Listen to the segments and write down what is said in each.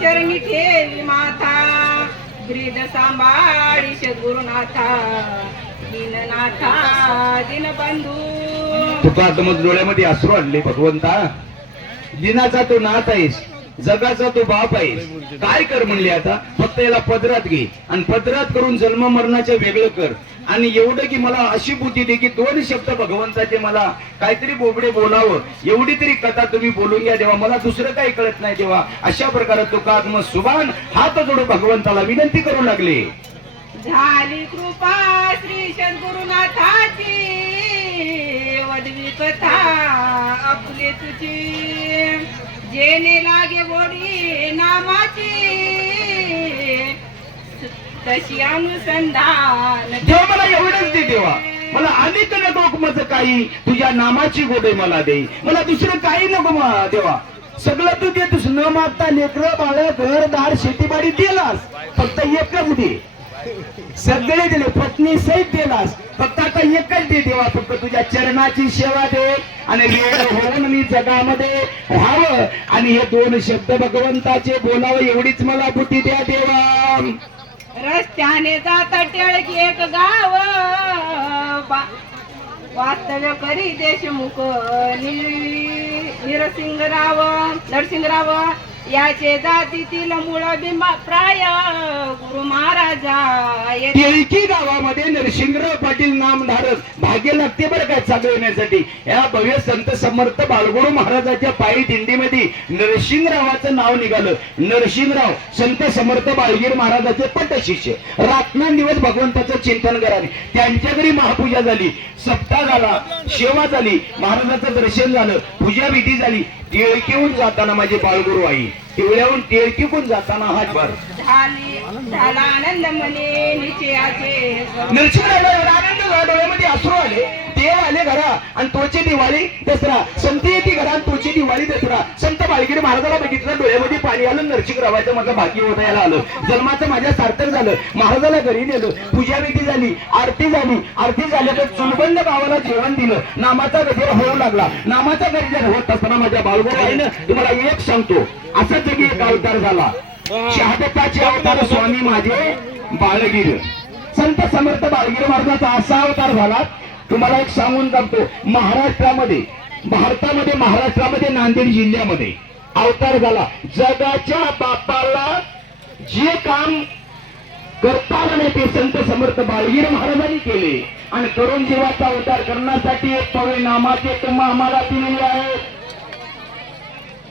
चरणी ठेवी माथा ब्रीद सांभाळी सद्गुरुनाथा दीननाथा दीनबंधू. तुका मग डोळ्यामध्ये अश्रू आणले भगवंता. दिनाचा तो नाथ आहेस, जगाचा तो बाप आहेस. काय कर म्हणले आता, फक्त याला पदरात घे आणि पदरात करून जन्म मरणाचं वेगळं कर. आणि एवढं की मला अशी बुद्धी दे की दोन शब्द भगवंताचे मला काहीतरी बोबडे बोलावं, एवढी तरी कथा तुम्ही बोलून घ्या देवा, मला दुसरं काही कळत नाही देवा. अशा प्रकारे तुका आत्म सुभान हात जोडून भगवंताला विनंती करू लागले. झाली कृपा श्री सद्गुरुनाथाची वदवी कथा आपले तुझी जेने लागे गोडी नामाची तशी अनुसंधान. देवा मला एवढंच दे देवा, मला अनेक नको माझं काही, तुझ्या नामाची गोडे मला दे, मला दुसरं काही नको देवा. सगळं तू देतोस, न मागता लेकरं बाळ घरदार शेतीबाडी दिलास, फक्त एकच दे. सगळे दिले, पत्नी सहित दिलास, फक्त आता एकच दे देवा. फक्त तुझ्या चरणाची सेवा दे आणि वेळ होऊन मी जगामध्ये राहावं आणि हे दोन शब्द भगवंताचे बोलावं, एवढीच मला बुद्धी द्या देवा. रस्त्याने जात टिळक एक गाव वास्तव्य करी देशमुख नरसिंगराव याचे जातीतील मूळ बिंबा प्राय गुरु महाराजा. टिळकी गावामध्ये नरसिंगराव पाटील नामधारक भाग्य लागते बरं काय चालवण्यासाठी. या भव्य संत समर्थ बाळगुरु महाराजाच्या पायी दिंडीमध्ये नरसिंगरावाचं नाव निघालं. नरसिंगराव संत समर्थ बाळगीर महाराजाचे पट्ट शिष्य, रात्रंदिवस भगवंताचं चिंतन करावे. त्यांच्या घरी महापूजा झाली, सप्ताह झाला, सेवा झाली, महाराजाचं दर्शन झालं, पूजा विधी झाली. टिळकीहून जाताना माझे बाळगुरु आई, टिवळ्याहून टिळकीहून जाताना हातभार झाला आनंद मने निश्चयाचे. नरसिंगरावला एवढा आनंद झाला, डोळ्यामध्ये अश्रू आले. देव आले घरा आणि तोची दिवाळी दसरा, संत येते घरा आणि तोची दिवाळी दसरा. संत बाळगीर महाराजाला बघितलं, डोळ्यामध्ये पाणी आलं. नरसिंगरावाचं माझं भाग्य होता यायला आलं, जन्माचं माझ्या सार्थक झालं. महाराजाला घरी नेलं, पूजा विधी झाली, आरती झाली. आरती झाल्यावर चुलबंद गावाला जेवण दिलं, नामाचा गजर होऊ लागला. नामाचा गजर होत असताना माझ्या बाळगुरु आईनं तुम्हाला एक सांगतो, असा जगी एक अवतार झाला. शहादताचे अवतार स्वामी माझे बाळगीर, संत समर्थ बाळगीर महाराजाचा असा अवतार झाला. तुम्हाला एक सांगून टाकतो, महाराष्ट्रामध्ये भारतामध्ये महाराष्ट्रामध्ये नांदेड जिल्ह्यामध्ये अवतार झाला. जगाच्या बापाला जे काम करता आले ते संत समर्थ बाळगीर महाराजांनी केले आणि तरुण जीवाचा अवतार करण्यासाठी एक पवे नामाचे तुम्हा आम्हाला दिलेले आहे.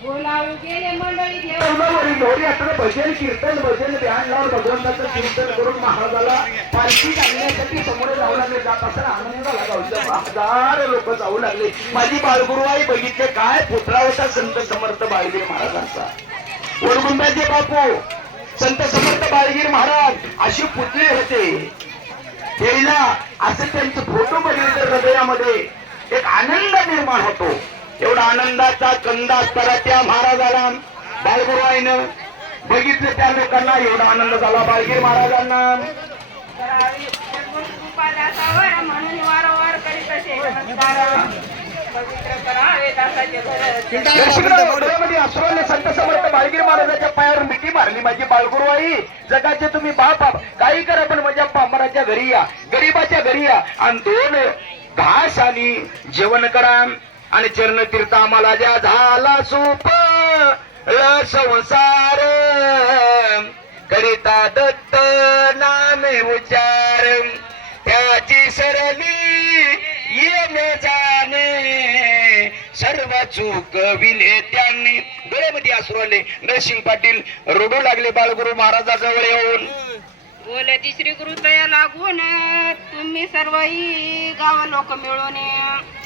बोलावू गेले मंडळी भजन कीर्तन भजन ध्यान लावून भगवंताचं चिंतन करून महाराजाला पालखी घालण्यासाठी समोर जाऊ लागले. जात असताना आनंद झाला, गावच्या हजार लोक जाऊ लागले. माझी बाळगुरु आई बघितले, काय पुतळा होता संत समर्थ बाळगीर महाराजांचा. वडगुंडाचे बापू संत समर्थ बाळगीर महाराज अशी पुतळे होते. यायला असं त्यांचे फोटो बघितले तर हृदयामध्ये एक आनंद निर्माण होतो. एवढा आनंदाचा कंदा असताना त्या महाराजाला बाळगुरु आईनं बघितलं, त्या लोकांना एवढा आनंद झाला बाळगीर महाराजांना. म्हणून वारंवार करीत असे नमस्कार पवित्र करावे दासाचे घर. असुराने संत समर्थ बाळगीर महाराजाच्या पायावर मिठी मारली. माझी बाळगुरु आई, जगाचे तुम्ही बाप काही करा पण माझ्या पामराच्या घरी या, गरीबाच्या घरी या आणि दोन घास आणि जेवण करा आणि चरण तीर्थ आम्हाला द्या. झाला सुप संसार करिता दत्त नामे उच्चार, त्याची सरली येणे जाणे सर्व चूक विले त्यांनी. डोळ्यामध्ये अश्रू आले. नरसिंग पाटील रडू लागले बाळगुरु महाराजाजवळ येऊन. बोलती श्री गुरु दया लागून तुम्ही सर्वही गाव लोक मिळून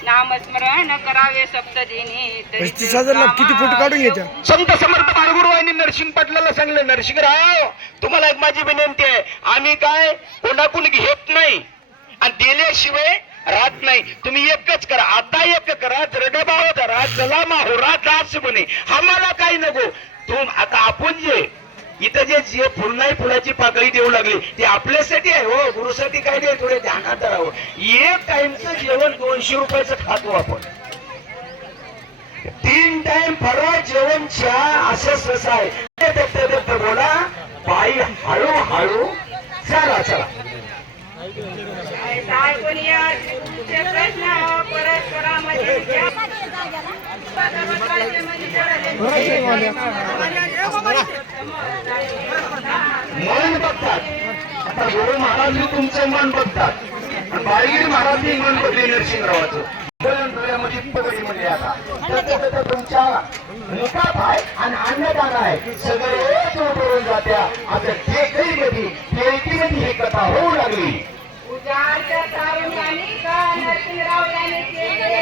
नामस्मरण करावे सप्तदिनी. किती फोटो काढून घ्यायच्या. संत समर्थ बाळगुरु यांनी नरसिंग पाटलाला सांगलं, नरसिंगराव तुम्हाला एक माझी विनंती आहे, आम्ही काय कोणाकडून घेत नाही आणि दिल्याशिवाय राहत नाही. तुम्ही एकच करा, आता एक करा, दृढभाव धरा, चला माहुरा दास बने, आम्हाला काही नको. तुम आता आपण जे इथं जे फुल नाही फुलाची पाकळी देऊ लागली ते आपल्यासाठी आहे हो, गुरुसाठी काय नाही. थोडे ध्यानात राहावं. एक टाइमचं जेवण 200 रुपयाचं खातो आपण, 3 टाइम फराळ जेवण चहा असं आहे. तर बोला, बाई हळूहळू. चला चला. ऐकून या तुमचे प्रश्न परस्परामध्ये मन बघतात. आता गुरु महाराज तुमचं मन बघतात, बाळगिरी महाराज मन बघले नरसिंहरावाचं. डोळ्यामध्ये पगडी म्हणजे आता तुमच्या मुखात आहे आणि अन्नदान आहे, सगळे जोडून जात्या. आता टेकडीमध्ये टेकडीमध्ये ही कथा होऊ लागली. पूजाच्या तारुण्याने का नरसिंहराव यांनी केले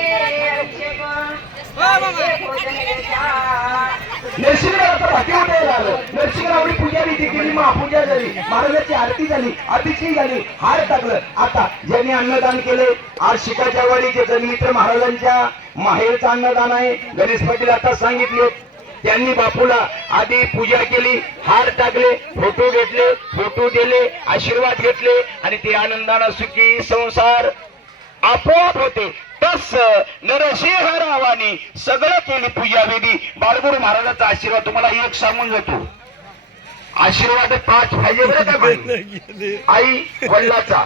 अभिषेक. नरसिंहरावाचं भाग्य उठायला आलं. नरसिंहरावनी पूजा विधी केली, महापूजा झाली, महाराजाची आरती झाली, अभिषेक झाली, हार टाकलं. आता ज्यांनी अन्नदान केले, आज शिकाच्या वाडी जे जन्मित्र महाराजांच्या माहेरचं अन्नदान आहे, गणेश पाटील आता सांगितले, त्यांनी बापूला आधी पूजा केली, हार टाकले, फोटो घेतले, फोटो दिले, आशीर्वाद घेतले आणि ते आनंदानं सुखी संसार आपोआप होते. तस नरसिंहरावानी सगळं केली पूजा विधी. बाळगुरु महाराजांचा आशीर्वाद तुम्हाला एक सांगून जातो. आशीर्वाद 5 पाहिजे बरं का बाई? आई वडिलाचा,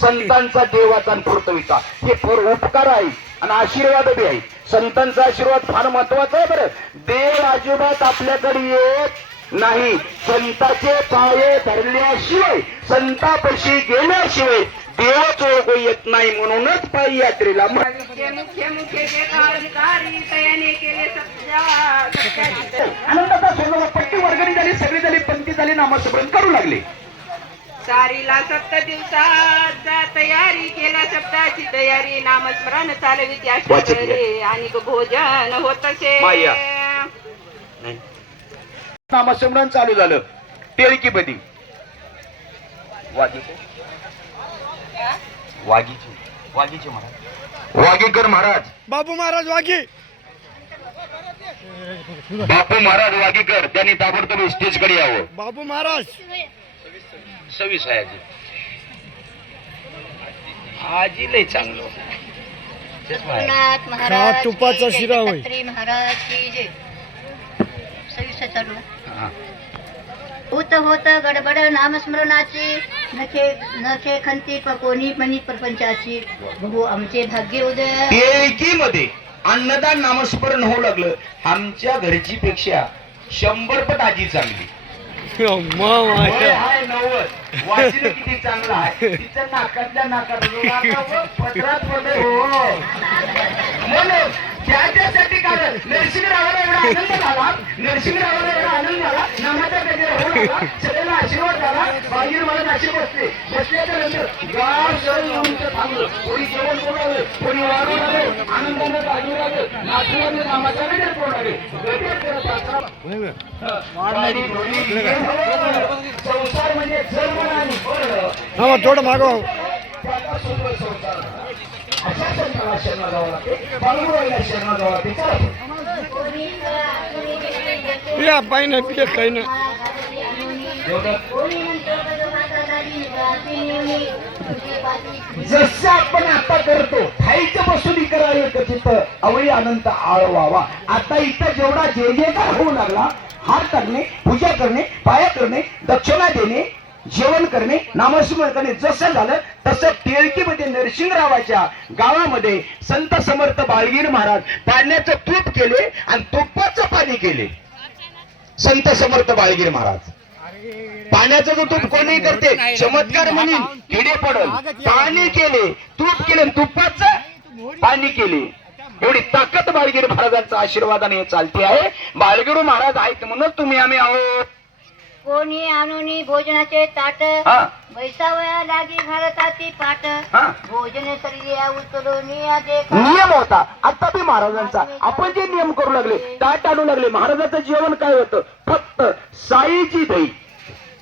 संतांचा, देवाचा आणि पृथ्वीचा, हे उपकार आहे आणि आशीर्वाद बी आहे. संतांचा आशीर्वाद फार महत्वाचा आहे बरं. देव अजिबात आपल्याकडे येत नाही. संताचे पाय धरल्याशिवाय, संतापाशी गेल्याशिवाय देवाच ओळख येत नाही. म्हणूनच पायी यात्रेला मुख्य मुख्य जे अधिकारी तयाने केले आनंदाचा सोडला. पट्टी वर्गणी झाली, सगळी झाली, पंक्ती झाली, नामस्मरण करू लागले. सारीला 7 दिवसाचा तयारी केला, सप्ताची तयारी, नामस्मरण चालवित अष्टकरी आणि भोजन होतसे. नामस्मरण चालू झालं. टेळकीपदी वागीचे महाराज, वागीकर महाराज, बाबू महाराज वाघे, बापू महाराज वागीकर, त्यांनी ताबडतोब स्टेज कडे यावं. बाबू महाराज 26 आहे आजी लय चांगलं. रघुनाथ महाराज हा, तुपाचा की जय, शिरा होय. दत्तात्रय महाराज की जय. 26 चालू आहे. हा. होत होत गडबड नामस्मरणाची, नखे नखे खंती कोणी मनी प्रपंचाची. बघू आमचे भाग्य उदय. टेळकीमध्ये अन्नदान नामस्मरण होऊ लागलं. आमच्या घरची पेक्षा 100 पट आजी चांगली. वय आहे 90, वाचलं किती चांगलं आहे. तिचं नाकातल्या नाकात पदरात पदर हो. म्हणून त्याच्यासाठी कारण नरसिंहरावाला एवढा आनंद झाला, नरसिंहरावाला एवढा आनंद झाला, नामाचा गजर होऊ लागला, सगळ्यांना आशीर्वाद झाला. बाहेर मला नाशिक बसले, बसल्याच्या नंतर गाव शहर येऊन थांबलं. कोणी जेवण बोलावलं, कोणी वाढवून आलं, आनंदानं गाडी लागलं, नाशिकमध्ये नामाचा गजर कोणाले संसार म्हणजे जन्म आणि हा थोडं मागव. अशा संताला शरण जावं लागते, बाळगुराईला शरण जावं लागते. पिया पाय ना, पिया काही ना. जसं आपण आता करतो, खायचं वसुली करावी तिथं अवळी अनंत आळ व्हावा. आता इथं जेवढा जे जेकार होऊ लागला, हार करणे, पूजा करणे, पाया करणे, दक्षिणा देणे, जेवण करणे, नामस्मरण करणे, जसं झालं तसं टेळकीमध्ये नरसिंहरावाच्या गावामध्ये संत समर्थ बाळगीर महाराज पाण्याचं तूप केले आणि तुपाचं पाणी केले. संत समर्थ बाळगीर महाराज पाण्याचं जो तूप कोणी करते, चमत्कार म्हणून किडे पडल, पाणी केले, तूप केले, तुपाचं पाणी केले. एवढी ताकद बाळगीर महाराजांचा आशीर्वादाने चालते आहे. बाळगीर महाराज आहेत म्हणून तुम्ही आम्ही आहोत. कोणी आणून भोजनाचे ताट, हा. बैसावया लागी भारताची पाट. हा. भोजन सरिया उचलून नियम होता आता बी महाराजांचा. आपण जे नियम करू लागले, ताट आणू लागले. महाराजांचं जेवण काय होतं? फक्त साईची दही,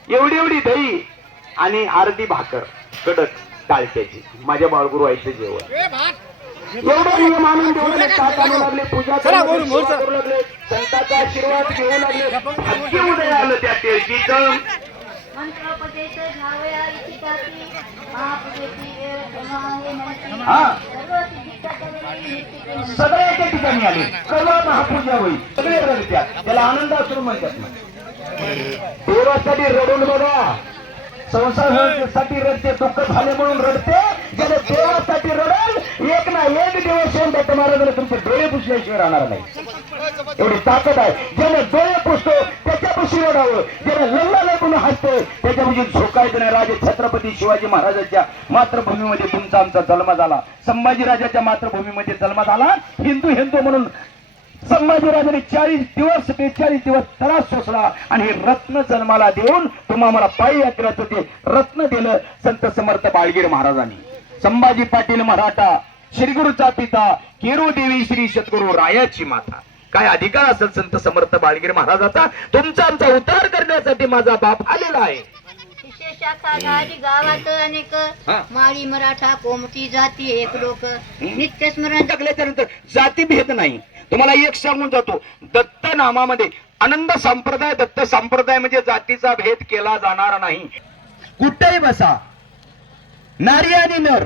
एवढी एवढी दही आणि अर्धी भाकर कडक टाळक्याची. माझ्या बाळगुरु आईचं जेवण. एवढं नियम आणून देऊ लागले, ताट आणू लागले, पूजा करू लागले, संतांचा आशीर्वाद घेऊ लागले. भाग्य उदय आलं त्या टेळकीचं. मंत्रोपदेश घ्यावया इच्छिताची, महापूजेची वेळ समांगे मनसी. हा. सर्व सिद्धीचा कवरी निश्चित. सगळे एका ठिकाणी आले, सर्व महापूजा होईल, सगळे रडत्यात. त्याला आनंद असून म्हणतात. देवासाठी रडून बघा. संसारासाठी रडते, दुःख झाले म्हणून रडते. ज्याने देवासाठी रडल एक ना एक दिवस येऊन दत्त महाराजांना तुमचे डोळे पुसल्याशिवाय राहणार नाही. एवढी ताकद आहे. ज्याने डोळे पुसतो त्याच्यापाशी रडावं, ज्याने लल्ला लागून हसते त्याच्यापाशी झोकायचं नाही. राजे छत्रपती शिवाजी महाराजांच्या मातृभूमीमध्ये तुमचा आमचा जन्म झाला. संभाजीराजाच्या मातृभूमीमध्ये जन्म झाला. हिंदू हिंदू म्हणून संभाजीराजाने 42 दिवस त्रास सोसला आणि हे रत्न जन्माला देऊन तुम्हाला पायी यात्रेचं ते रत्न दिलं संत समर्थ बाळगीर महाराजांनी. संभाजी पाटील मराठा, श्री गुरुचा पिता, केरू देवी श्री सद्गुरु रायाची माता. काय अधिकार असेल संत समर्थ बाळगीर महाराजाचा? तुमचा आमचा उद्धार करण्यासाठी माझा बाप आलेला आहे. शाखा झाली गावात अनेक, माळी मराठा कोमटी जाती एक लोक. नित्य स्मरण टाकल्याच्या नंतर जाती भेद नाही. तुम्हाला एक सांगून जातो, दत्त नामामध्ये आनंद संप्रदाय, दत्त संप्रदाय म्हणजे जातीचा भेद केला जाणार नाही. कुठेही बसा, नारी आणि नर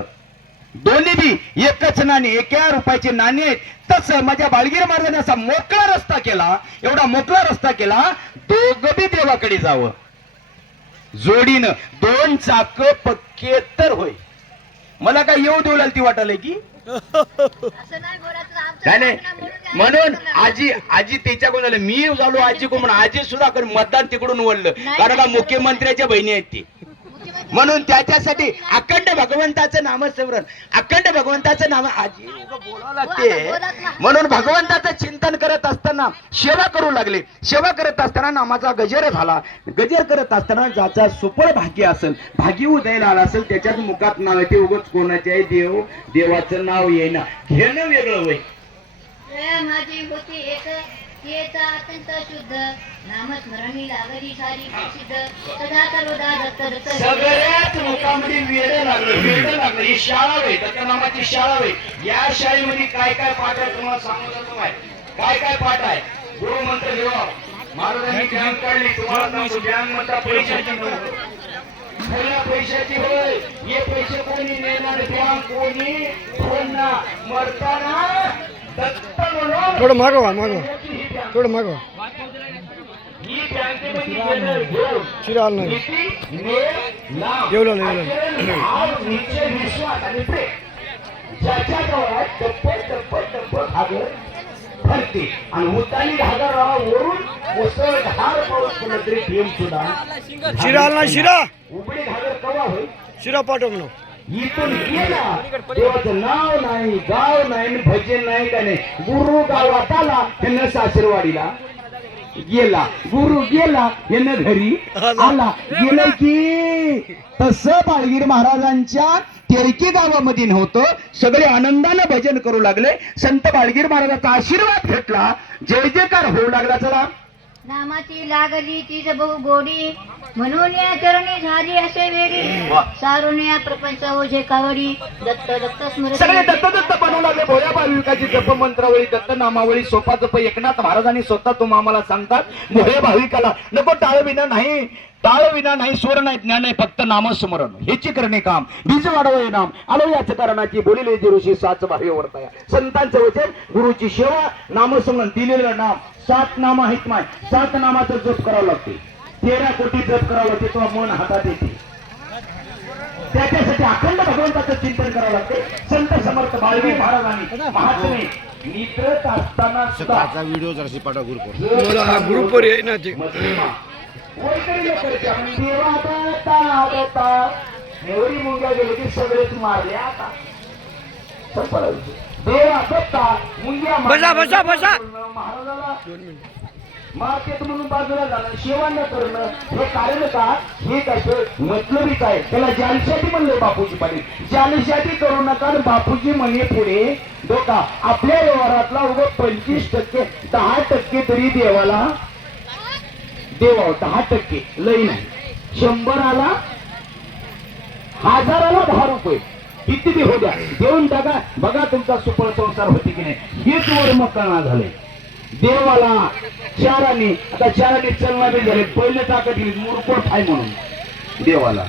दोन्ही बी एकच नाणे, एका रुपयाचे नाणे आहेत. तसं माझ्या बाळगीर महाराजांनी असा मोकळा रस्ता केला, एवढा मोकळा रस्ता केला, दोघं बी देवाकडे जावं. जोडीनं दोन चाक पक्के तर होय. मला काय येऊ देऊ लागती वाटायला की नाही नाही. म्हणून आजी त्याच्या कोण झालं, मी झालो आजी कोण म्हणून आजी सुद्धा मतदान तिकडून वळलं, कारण का मुख्यमंत्र्याच्या बहिणी आहेत ती. म्हणून त्याच्यासाठी अखंड भगवंताचं नामस्मरण, अखंड भगवंताचं नाम आजी बोलावं लागते. म्हणून भगवंताचं चिंतन करत असताना सेवा करू लागले. सेवा करत असताना नामाचा गजर झाला. गजर करत असताना ज्याचा सुफळ भाग्य असेल, भाग्य उदयाला आला असेल, त्याच्याच मुखात नाव येते. उगाच कोणाचे आहे देव, देवाचं नाव येईना, घेणं वेगळं वय. माझी होती एक येता अत्यंत शुद्ध, नामस्मरणी लागली सारी प्रसिद्ध, सदा सर्वदा दत्त दत्त. सगळ्यात लोकांमध्ये वेळ लागलं. ही शाळा होय, दत्त नामाची शाळा होय. या शाळेमध्ये काय काय पाठ आहे तुम्हाला सांगतो. काय काय पाठ आहे? गुरुमंत्र घेवा. महाराजांनी ज्ञान काढली, तुम्हाला सांगतो ज्ञान मंत्र पैशाची पैशाची होय. हे पैसे कोणी नेणार, ज्ञान कोणी कोणना मरताना दत्त म्हणून थोडं मागवा थोडं मागवा. ही बँकेमध्ये घेऊन शिरा आला नाही, येऊ लागलं. विश्वास आणि प्रेम ज्याच्या जवळ टप्प घागर भरते आणि मुद्दानी घागरावरून मुसळधार पाऊस पडला तरी प्रेम सुद्धा. शिरा आला नाही, शिरा उघडी घागर कवा होईल? शिरा पाठव म्हणून. इथून गेला देवाचं नाव नाही, गाव नाही, भजन नाही, का नाही. गुरु गावात आला त्यांना सासरवाडीला गेला, गुरु गेला यांना घरी आला गेलं की. तसं बाळगीर महाराजांच्या तेरकी गावामध्ये नव्हतं. सगळे आनंदाने भजन करू लागले. संत बाळगीर महाराजांचा आशीर्वाद घेतला, जय जयकार होऊ लागला. चला, नामाची लागली तीच बहु गोडी, म्हणून या चरणी झाली असे वेळी, सारून या प्रपंच ओझे कावडी, दत्त दत्त सगळे स्मरण. दत्त दत्त बनवू लागले. भोया भाविकाची जप मंत्रावळी, दत्त नामावळी, सोपा जप एकनाथ महाराजांनी स्वतः तुम्हाला सांगतात. भोया भाविकाला नको टाळ विना नाही, टाळ विना नाही, स्वर नाही, ज्ञान नाही, फक्त नामस्मरण हेची करणे काम. बीज वाढवय नाम आलो याच कारणाची, बोलिले जे ऋषी साच भावी वर्ताया. संतांचं वचन, गुरुची सेवा, नामस्मरण, दिलेलं नाम. 7 नाम आहेत माय, 7 नामाचं जप करावं लागते. 13 कोटी जप करावं लागते, तेव्हा मन हातात येते. त्याच्यासाठी अखंड भगवंताचं चिंतन करावं लागते. संत समर्थ बाळगीर महाराजांनी महात्मे निद्रत असताना सुद्धा व्हिडिओ जराशी पाठवा ग्रुपवर. हा ग्रुपवर आहे ना ते. एवढी मुंग्या गेली की सगळेच मारले. आता देवा दत्ता मुंग्या बसा महाराजाला मार्केट म्हणून बाजूला झालं, सेवा न करणं हे कारण का? हे कसं मतलबी काय? त्याला जानसाठी म्हणले बापूजी पाटील. जानसाठी करू नका. बापूजी म्हणे पुढे डोका आपल्या व्यवहारातला उगा 25%, 10% तरी देवाला देवा. 10% लई नाही. 100 1000 10 रुपये किती बी हो द्या, देऊन टाका. बघा तुमचा सुफळ संसार होते की नाही. हेच वर मकळणा झाले देवाला. चाराने आता चाराने चलना बी झाले. पहिले टाकत येईल मुरकोट आहे म्हणून देवाला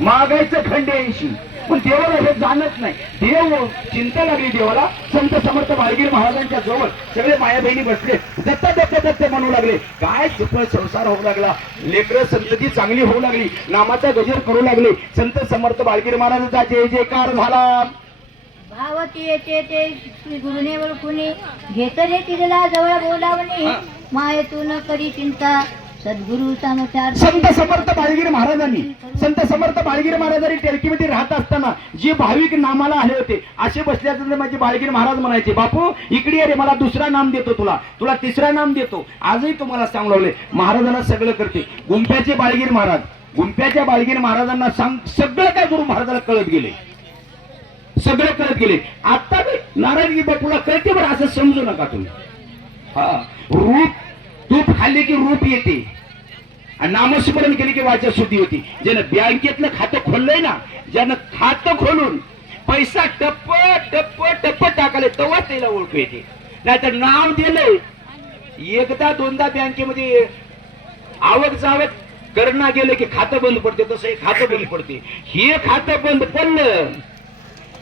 मागायचं खंडे 80, पण देवाला हे जाणत नाही. देव चिंता लागली देवाला. संत समर्थ बाळगीर महाराजांच्या जवळ सगळे माया बहिणी बसले, दत्त दत्त दत्त म्हणू लागले. काय सुखळ संसार होऊ लागला, लेकरं संतती चांगली होऊ लागली, नामाचा गजर करू लागले. संत समर्थ बाळगीर महाराजांचा जय जयकार झाला. भावती येते ते श्री गुरुने कुणी घेतले तिला जवळ बोलावणे, मायेतून करी चिंता सद्गुरु समाचार. संत समर्थ बाळगीर महाराजांनी टेळकीमध्ये राहत असताना जे भाविक नामाला आले होते असे बसल्याचं माझे बाळगीर महाराज म्हणायचे, बापू इकडे ये रे, मला दुसरा नाम देतो, तुला तिसरा नाम देतो. आजही तुम्हाला सांगू लागले, महाराजांना सगळं करते. गुंफ्याच्या बाळगीर महाराजांना सगळं काय गुरु महाराजाला कळत गेले, सगळं कळत गेले. आता नारायणगी बापूला कळते बरं, असं समजू नका तुम्ही. हा, रूप तूप खाल्ले की रूप येते, आणि नामस्मरण केले की वाचा शुद्धी होती. ज्यानं बँकेतलं खातं खोललंय ना, ज्यानं खातं खोलून पैसा टप्प टप्प टप्प टाकाले तेव्हाच त्याला ओळखू येते. नाहीतर नाव दिलंय, एकदा दोनदा बँकेमध्ये आवक जावक करणं गेलं की खातं बंद पडते, तसं हे खातं बंद पडते. हे खातं बंद पडलं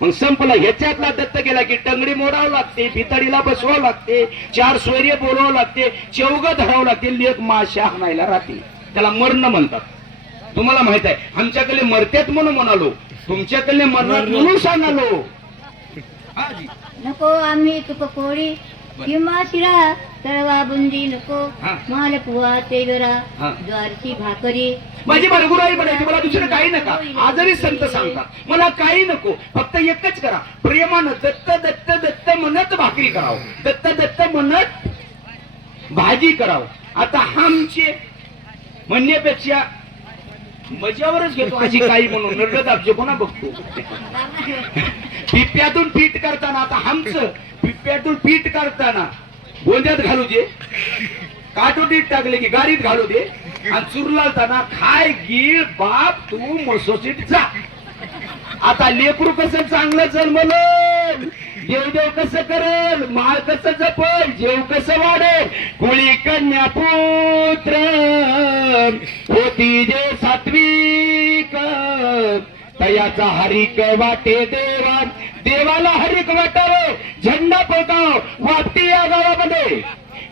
मग संपला. ह्याच्यातला दत्त गेला की टंगडी मोडावं लागते, भितडीला बसवावं लागते, 4 स्वैर्य बोलावं लागते, चौघ धरावं लागते, लेख माशा हाणायला राहते. त्याला मरण म्हणतात. तुम्हाला माहित आहे, आमच्याकडे मरत्यात म्हणून म्हणालो, तुमच्याकडे मरणार म्हणून सांगालो. नको आम्ही तुक कोळी किंवा शिरा तळवा बुंदी नको, मालपुवा तेवरा ज्वारीची भाकरी. माझी बरगुराई बनायची, मला दुसरं काही नका. आजही संत सांगतात मला काही नको, फक्त एकच करा, प्रेमानं दत्त दत्त दत्त म्हणत भाकरी करावं, दत्त दत्त म्हणत भाजी करावं. आता आमचे म्हणण्यापेक्षा मजावरच घेतो अशी काही म्हणून नरडत आपजे कोणा बघतो. पिप्प्यातून पीठ करताना, आता आमचं पिप्प्यातून पीठ करताना गोंद्यात घालू दे, काटोटीत टाकले की गाडीत घालू दे, आणि चुरलालताना खाय गिळ बाप तू मसोसीत जा. आता लेकरू कसं चांगलं जन्मलं, देवदेव कसं करेल, माळ कसं जपल, जेव कसं वाढेल. कुळी कन्या पुत्र होती जे सात्विक, तयाचा हरिक वाटे देवा, देवाला हरिक वाटावं, झेंडा फडकाव वाटते या गावामध्ये.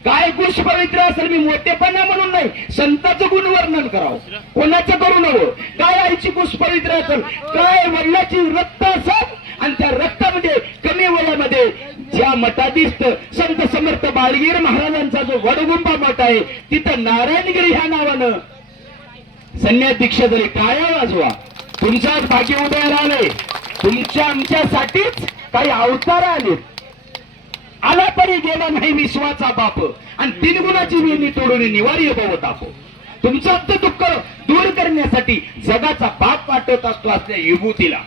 काय गुण पवित्र असेल, मी मोठेपणा म्हणून नाही, संताचं गुण वर्णन करावं, कोणाचं करू नवं. काय आईची कुश पवित्र असेल, काय वडिलाची रक्त असेल, आणि त्या रक्तामध्ये कमी वयामध्ये ज्या मठाधीष्ट संत समर्थ बाळगीर महाराजांचा जो वडगुंबा मठ आहे, तिथं नारायणगिरी ह्या नावानं संन्यास दीक्षा झाली. टाळ्या वाजवा, तुमच्याच भाग्य उदयाला आले, तुमच्या आमच्यासाठीच काही अवतार आले. आला तरी गेला नाही विश्वाचा बाप, आणि 3 गुणाची वेणी तोडून निवारी भव ताप. तुमचं दुःख दूर करण्यासाठी जगाचा बाप पाठवत असतो असल्या विभूतीला.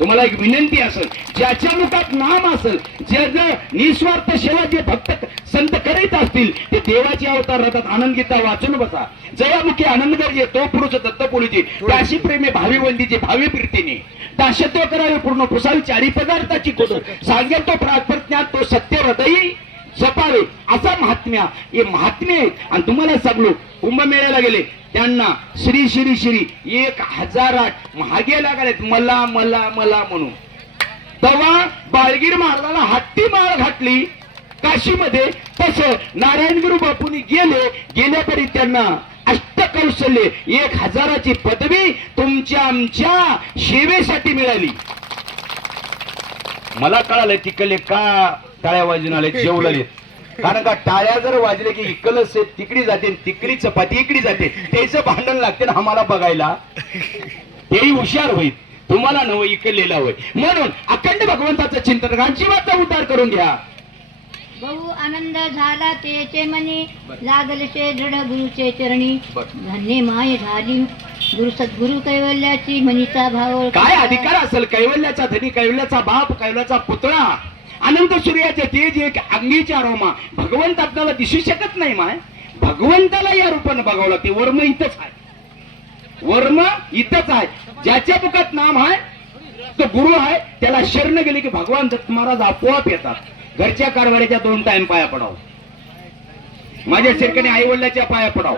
तुम्हाला एक विनंती असेल, ज्याच्या मुखात नाम असेल, ज्याचं निस्वार्थ सेवा जे भक्त संत करीत असतील, ते देवाचे अवतार राहतात. आनंदगीता वाचून बसा. जयामुखी आनंद गरजे तो पुरुष दत्तपोळीची, त्याशी प्रेमे भावी वंदीचे भावी प्रीतीने, दासत्व करावे पूर्ण कुसावी, 4 पदार्थाची खोड सांगेल तो प्राज्ञात, तो सत्य हृदयी जपावे. असा महात्म्य हे महात्म्य आहेत. आणि तुम्हाला सांगलो, कुंभमेळ्याला गेले त्यांना श्री श्री श्री 1008 महागे लागलेत, मला मला मला म्हणून. तेव्हा बाळगीर महाराजाला हत्ती माळ घातली काशीमध्ये, तसं नारायणगिरी बापूंनी गेल्या तरी त्यांना अष्टकौशल्य 1000ची पदवी तुमच्या आमच्या सेवेसाठी मिळाली. मला कळालं तिकडले का टाळ्या वाजून आले, जेवले. कारण का टाळ्या जर वाजले की इकडलं सेट तिकडी जाते, तिकडी चपाती इकडी जाते, त्याचं भांडण लागते ना आम्हाला बघायला. तेही हुशार होईल, तुम्हाला नवं इकडलेला होय. म्हणून अखंड भगवंताचं चिंतन, जीवाचा उद्धार करून घ्या. बहु आनंद झाला तेचे मनी, लागलसे दृढ गुरुचे चरणी. धन्य माय झाली गुरु सद्गुरु कैवल्याची मनीचा भाव. काय अधिकार असेल कैवल्याचा धनी, कैवल्याचा बाप, कैवल्याचा पुतळा, अनंत सूर्याचे तेज एक अंगीच्या रोमा. भगवंत आपल्याला दिसू शकत नाही माय, भगवंताला या रूपानं बघावं लागते. वर्म इथंच आहे, वर्म इथंच आहे. ज्याच्या मुखात नाम आहे तो गुरु आहे, त्याला शरण गेले की भगवान दत्त महाराज आपोआप येतात. घरच्या कारभाराच्या 2 टाइम पाया पडाव, माझ्या शेरकणी आई वडिलाच्या पाया पडाव.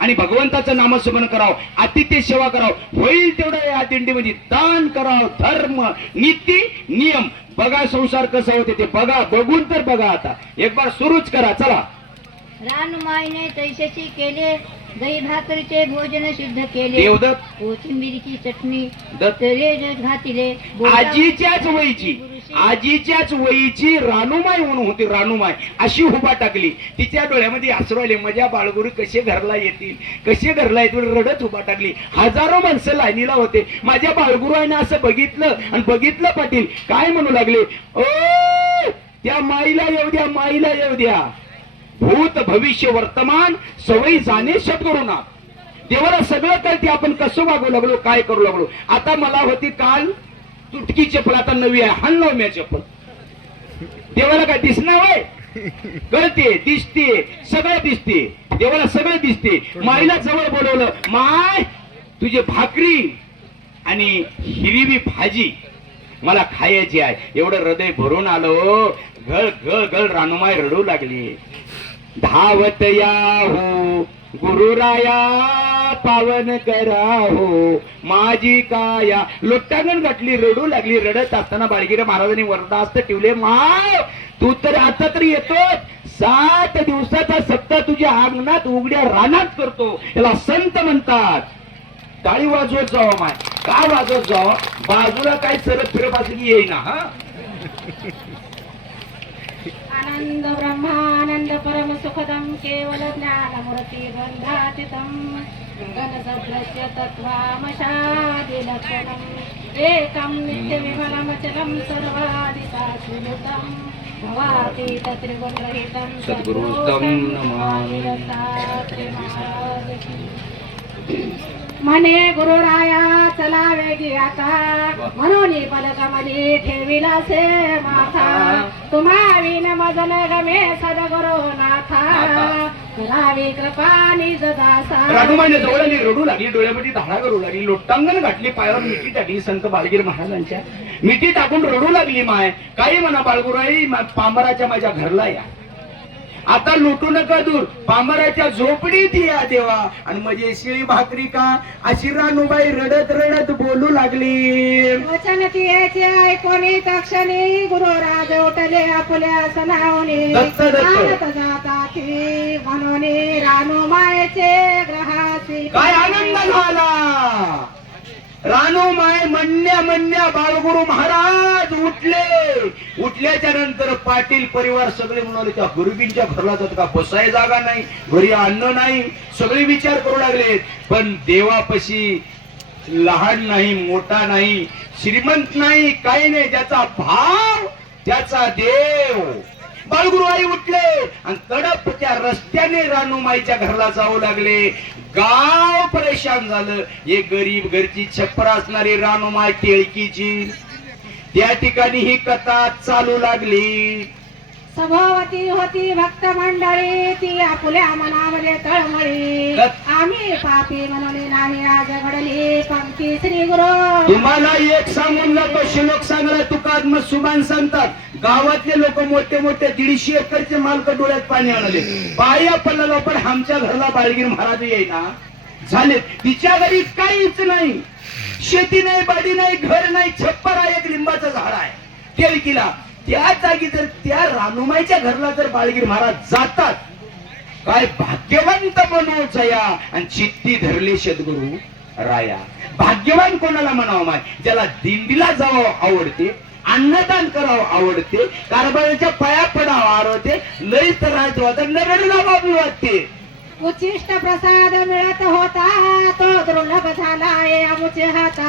आणि भगवंताचं नामस्मरण करावं, आतिथ्य सेवा करावं, होईल तेवढं या दिंडीमध्ये दान करावं, धर्म नीती नियम बघा, संसार कसा होते ते बघा, बघून तर बघा. आता एक बार सुरूच करा, चला. रानमाईने तैसेची केले, दही भाकरीचे भोजन सिद्ध केले, देवदत्त कोथिंबिरीची चटणी दत्त तळे घातिले, आजीच्याच वयीची रानुमाई म्हणून होती, रानुमाई अशी उभा टाकली. तिच्या डोळ्यामध्ये आसरू आले, माझ्या बाळगुरू कसे घरला येतील, कसे घरला येतील, रडत उभा टाकली. हजारो माणसं लाईनीला होते. माझ्या बाळगुरूने असं बघितलं आणि बघितलं पाटील काय म्हणू लागले, ओ त्या माईला येऊ द्या, माईला येऊ द्या. भूत भविष्य वर्तमान सवयी जाणे सद्गुरूंना. देवाला सगळं कळते आपण कसं वागू लागलो, काय करू लागलो. आता मला होती काल तुटकी चप्पल, आता नवी आहे, हाण लाव म्या चप्पल. देवाला काय दिसणार वय, कळते, दिसते, सगळं दिसते, देवाला सगळं दिसते. माईला जवळ बोलवलं, माय तुझी भाकरी आणि हिरवी भाजी मला खायची आहे. एवढं हृदय भरून आलो, गळ गळ गळ रानुमाई रडू लागली. धावत या हो गुरुराया पावन करा हो माझी काया. लोटांगण गाठली, रडू लागली. रडत असताना बाळगिरी महाराजांनी वरदास्त ठेवले, माय तू तर आता तरी येतो, 7 दिवसाचा सप्ताह तुझ्या अंगणात उघड्या रानात करतो, याला संत म्हणतात. टाळी वाजवत जावं माय, का वाजवत जावं, बाजूला काय सरत फिरत असं की येईना. हा आनंद ब्रह्मानंद परम सुखदम केवल ज्ञान मूर्ती बंधातीतम गणसद्रश्य तत्वामशादि लक्षणम एकम नित्य विमलमचलम सर्वादिशाश्रीयुतम भवाती त्रिगुणरहितम सद्गुरुस्तम नमामि. म्हणे गुरुराया चला वेगी आता, म्हणून पदकमली ठेविला से माथा, तुम्हा विन मजन गमे सद्गुरु नाथा, करावी कृपा निज दासा. रानुमाईने जवळ आली, रडू लागली, डोळ्यामध्ये धारा करू लागली. लोटांगण गाठली, पायावर मिठी टाकली संत बाळगीर महाराजांच्या. मिठी टाकून रडू लागली. माय काही म्हणा बाळगुराई, पांबराच्या माझ्या घरला या, आता लुटू नका दूर, पांबराच्या झोपडीत या देवा. आणि म्हणजे शिळी भाकरी का, अशी रानुबाई रडत रडत बोलू लागली. वचन तिचे ऐकोनी तक्षणी गुरुराज उठले आपल्या सनावनी, दत्त दत्त. आणत जाता ती म्हणून रानुमायेचे ग्रहासी. काय आनंद झाला. रानुमाई म्हणण्या बाळगुरु महाराज उठले. उठल्याच्या नंतर पाटील परिवार सगळे म्हणाले, त्या गुरुजींच्या घरला जात का, बसाय जागा नाही, घरी अन्न नाही, सगळे विचार करू लागले. पण देवापाशी लहान नाही, मोठा नाही, श्रीमंत नाही, काही नाही, ज्याचा भाव त्याचा देव. बाळगुरु आई उठले आणि तडप त्या रस्त्याने रानुमाईच्या घरला जाऊ लागले. गाव परेशान झालं. एक गरीब घरची छप्पर असणारी रानुमाई केळकीची, त्या ठिकाणी ही कथा चालू लागली. सभोवती होती भक्त मंडळी, ती आपुल्या मनामध्ये तळमळी, आम्ही पापी म्हणून नाही आज घडली पंक्ती श्री गुरु. तुम्हाला एक सांगून जातो, श्लोक सांगला तुका सुभान सांगतात. गावातले लोक मोठे मोठे 150 एकरचे मालक डोळ्यात पाणी आणले, पाया पडला, पण आमच्या घरला बाळगीर महाराज येईना झाले. तिच्या घरी काहीच नाही, शेती नाही, बाडी नाही, घर नाही, छप्पर आहे, एक लिंबाचं झाड आहे केळकीला. त्या जागी जर त्या रानुमाईच्या घरला जर बाळगीर महाराज जातात, काय भाग्यवंत मनोजया. आणि चित्ती धरली सद्गुरु राया. भाग्यवान कोणाला म्हणावं माय, ज्याला दिंडीला जावं आवडते, अन्नदान करावं आवडते, कारभाराच्या पाया पडावं आवडते, लई तर नरडला बाबू वाटते. उच्चिष्ट प्रसाद मिळत होता, तो दुर्लभ झालाय आमुचे हाता.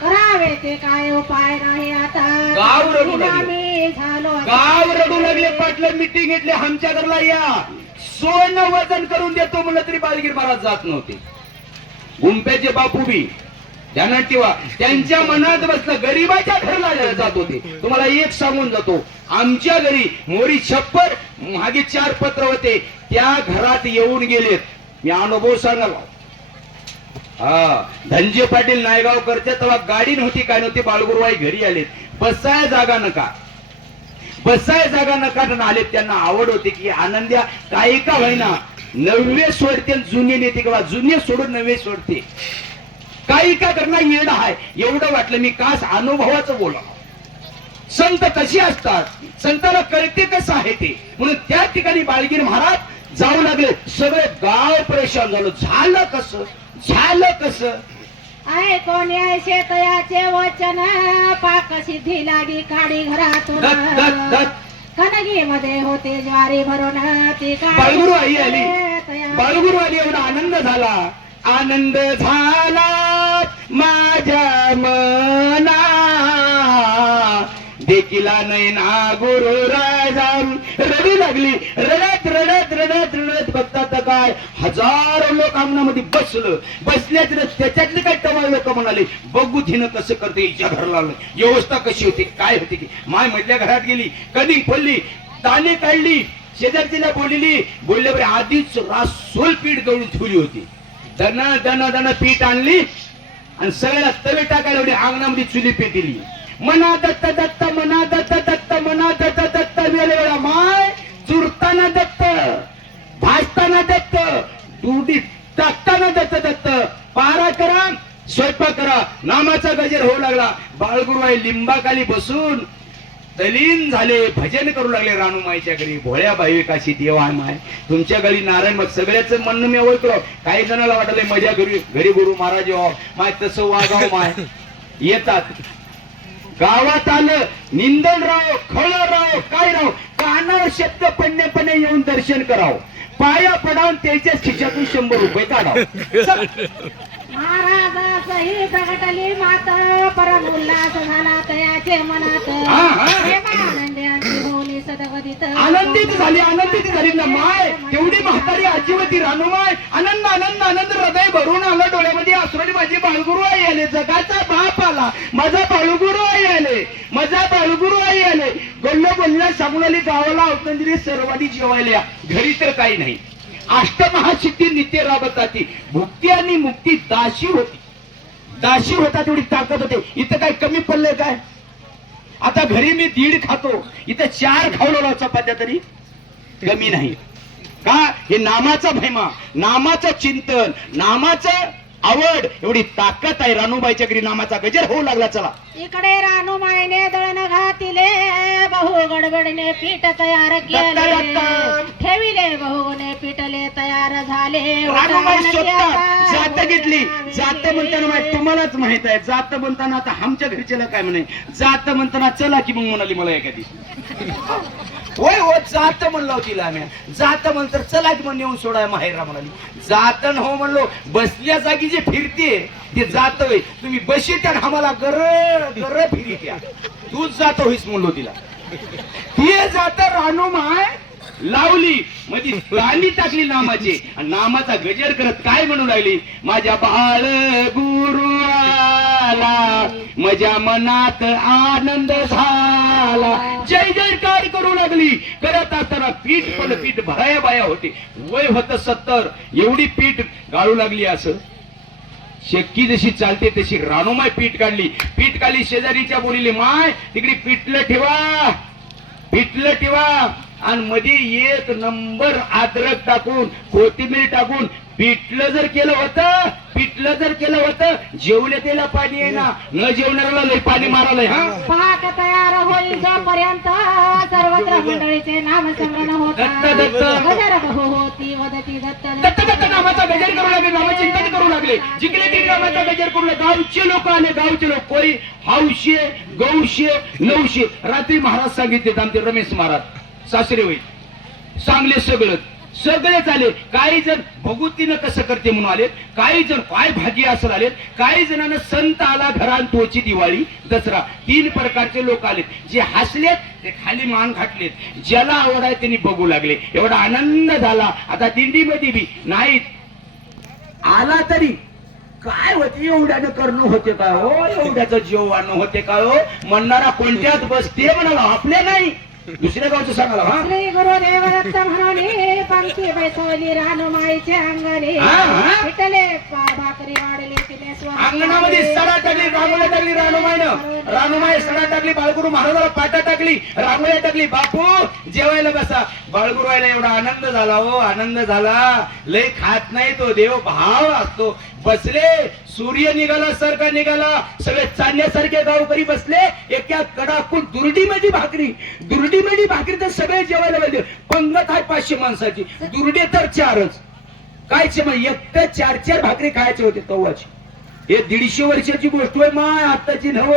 करावे ते काय उपाय नाही आता, गाव रडू लागले. आम्ही झालो गाव रडू लागले. पाटलं मिटिंग घेतली, आमच्या घरला या, सोनं वजन करून देतो म्हणलं तरी बाळगीर महाराज जात नव्हते. गुंप्याचे बापू बी ध्यानात ठेवा, त्यांच्या मनात बसलं, गरीबाच्या घरला जात होते. तुम्हाला एक सांगून जातो, आमच्या घरी मोरी छप्पर मागे 4 पत्र होते, त्या घरात येऊन गेलेत. मी अनुभव सांगाल. धनजी पाटील नायगाव करते तेव्हा गाडी नव्हती, काय नव्हती, बाळगुरुबाई घरी आलेत. बसाय जागा नका, बसाय जागा नका आलेत. त्यांना आवड होती की आनंद्या काही का होईना नववे सोडते आणि जुने नेते किंवा जुने सोडून नवे सोडते. काही का करणार येणं आहे एवढं वाटलं मी कास अनुभवाचं बोला. संत कशी असतात, संताला कळते कसं आहे ते, म्हणून त्या ठिकाणी बाळगीर महाराज जाऊ लागले. सगळे गाव परेशान झालं कसं आहे कोणी ऐसे तयाचे वचन पाक सिद्धी लागी काढी घरातून. कणगी मध्ये होते ज्वारी भरून ती बाळगुरु आई आली. बाळगुरु आली. एवढा आनंद झाला माझ्या मना देखीला नैना गुरु राजा रडू लागली. रडत बघतात काय हजारो लोक अंगणामध्ये बसल्याच त्याच्यातले काय टवाळ लोक म्हणाले बघू हिनं कसं करते, हिच्या घरला व्यवस्था कशी होती काय होती की. माय म्हटल्या घरात गेली, कधी खोलली, ताने काढली, शेजारतीला बोलले बरे आधीच रासोल पीठ गळून ठेवली होती. दन पीठ आणली आणि सगळ्याला तवे टाकायला एवढी अंगणामध्ये चुली पेटली. मना दत्त दत्त मना दत्त दत्त मना दत्त दत्त वेळेला माय चुरताना दत्त, भाजताना दत्त, दुधी टाकताना दत्त दत्त. पारा करा, स्वयंपाक करा, नामाचा गजर होऊ लागला. बाळगुरु आई लिंबाखाली बसून दलीन झाले, भजन करू लागले. रानुमाईच्या घरी भोळ्या भाविकाशी देवा माय तुमच्या घरी नारायण मग सगळ्याच म्हणणं मी ओळखलो. काही जणाला वाटलंय माझ्या घरी गुरु महाराज माय तसं वागाव माय. येतात गावात आलं निंदनराव, खळराव, काय राव कानावर शब्द पडण्यापणे येऊन दर्शन करावं, पाया पडावून त्याच्याच खिशातून 100 रुपये काढावं. महाराजासही प्रगटली मात परम उल्हास झाला तयाचे मनात. आनंदित झाली ना माय. तेवढी म्हातारी आजी होती रानुमाय. आनंद हृदय भरून आलं, डोळ्यामध्ये आसुरली. माझी बाळगुरु आई आले, जगाचा बाप आला, माझा बाळगुरु आई आले. बोलल्या सांगून आली गावाला अवतंजली सर्वांनी जेवायला. घरी तर काही नाही. अष्टमहासिद्धी नित्य राबतात. भुक्ती आणि मुक्ती दाशी होता तेवढी ताकद होते. इथं काय कमी पडलंय काय? आता घरी मी 1.5 खातो, इथं 4 खावलो चपात्या तरी कमी नाही का? हे नामाचा महिमा, नामाचं चिंतन, नामाचं आवड, एवढी ताकद आहे. रानुबाईच्या घरी नामाचा गजर होऊ लागला. चला इकडे रानुमाईने दळण घातिले, बहु गडबडने पीठ तयार केले, ठेविले बहुने पिठले तयार झाले. रानुबाई स्वतः जात घेतली. जात म्हणताना माहिती तुम्हालाच माहित आहे. जात म्हणताना आता आमच्या घरच्याला काय म्हणे, जात म्हणताना चला की मग म्हणाली मला एखादी. होय जात म्हणलो तिला आम्ही. जात म्हणतर चला की मग नेऊन सोडाय माहेरा म्हणाली. जातन हो म्हणलो, बसल्या जागी जे फिरते ते जात होय. तुम्ही बशी त्या आम्हाला गर फिरी त्या, तूच जात होईस म्हणलो तिला. ते जात रानुमाय लावली म्हणजे गाणी टाकली नामाची आणि नामाचा गजर करत काय म्हणू लागली, माझ्या बाळ गुरु आला, माझ्या मनात आनंद झाला. जय जयकार करू लागली. करत असताना पीठ भराया बाया होते. वय होतं 70. एवढी पीठ गाळू लागली. असं शेक्की जशी चालते तशी रानुमाय पीठ काढली. शेजारीच्या बोलीले माय तिकडे पिठलं ठेवा आणि मध्ये 1 नंबर अद्रक टाकून, कोथिंबीर टाकून पिठलं जर केलं होतं जेवले त्याला पाणी आहे ना, न जेवणाऱ्याला लय पाणी मारालंय. पाक तयार होईल जोपर्यंत सर्वत्र मंडळीचे नाम स्मरण होत. गजर बहु होती वदती दत्त नामाचा गजर करू लागले, नामचिंतन करू लागले. जिकडे तिकडे नामाचा गजर करू लागले. गावचे लोक आले. कोणी हौशे, गौशे, नवशे. रात्री महाराज सांगितले आमचे रमेश महाराज सासरे होईल चांगले सगळेच आले. काही जण भगुतीनं कसं करते म्हणून आले, काही जण काय भागी असं आलेत, काही जणांना संत आला घरात तोची दिवाळी दसरा. 3 प्रकारचे लोक आलेत. जे हसलेत ते खाली मान खाटलेत, ज्याला आवड आहे त्यांनी बघू लागले. एवढा आनंद झाला. आता दिंडीमध्ये बी नाही आला तरी काय होते, एवढ्यानं करणं होते काय हो, एवढ्याचं जेवण होते काय हो म्हणणारा कोणत्याच बस ते म्हणाला आपले नाही. दुसऱ्या गावचं सांगाला हा श्री गुरुदेव दत्त म्हणून पंक्ती बैसवली रानुमाईच्या अंगणी हा, हा. विठले भाकरी वाढले तिने स्वर अंगणामध्ये सडा टाकली रांगोळ्या टाकली रानुमाई सडा टाकली बाळगुरु महाराजाला पाटा टाकली रांगोळ्या टाकली बापू जेवायला बसा बाळगुरु व्हायला एवढा आनंद झाला हो आनंद झाला लय खात नाही तो देव भाव असतो बसले सूर्य निघाला सारखा निघाला सगळे चालण्यासारखे गावकरी बसले एका कडाकून दुर्डीमध्ये भाकरी तर सगळे जेवायला पाहिजे पंगत आहे 500 माणसाची दुर्डे तर 4च कायचे मग एकटं 4 भाकरी खायचे होते तवाची हे 150 वर्षाची गोष्ट आहे माय आताची नव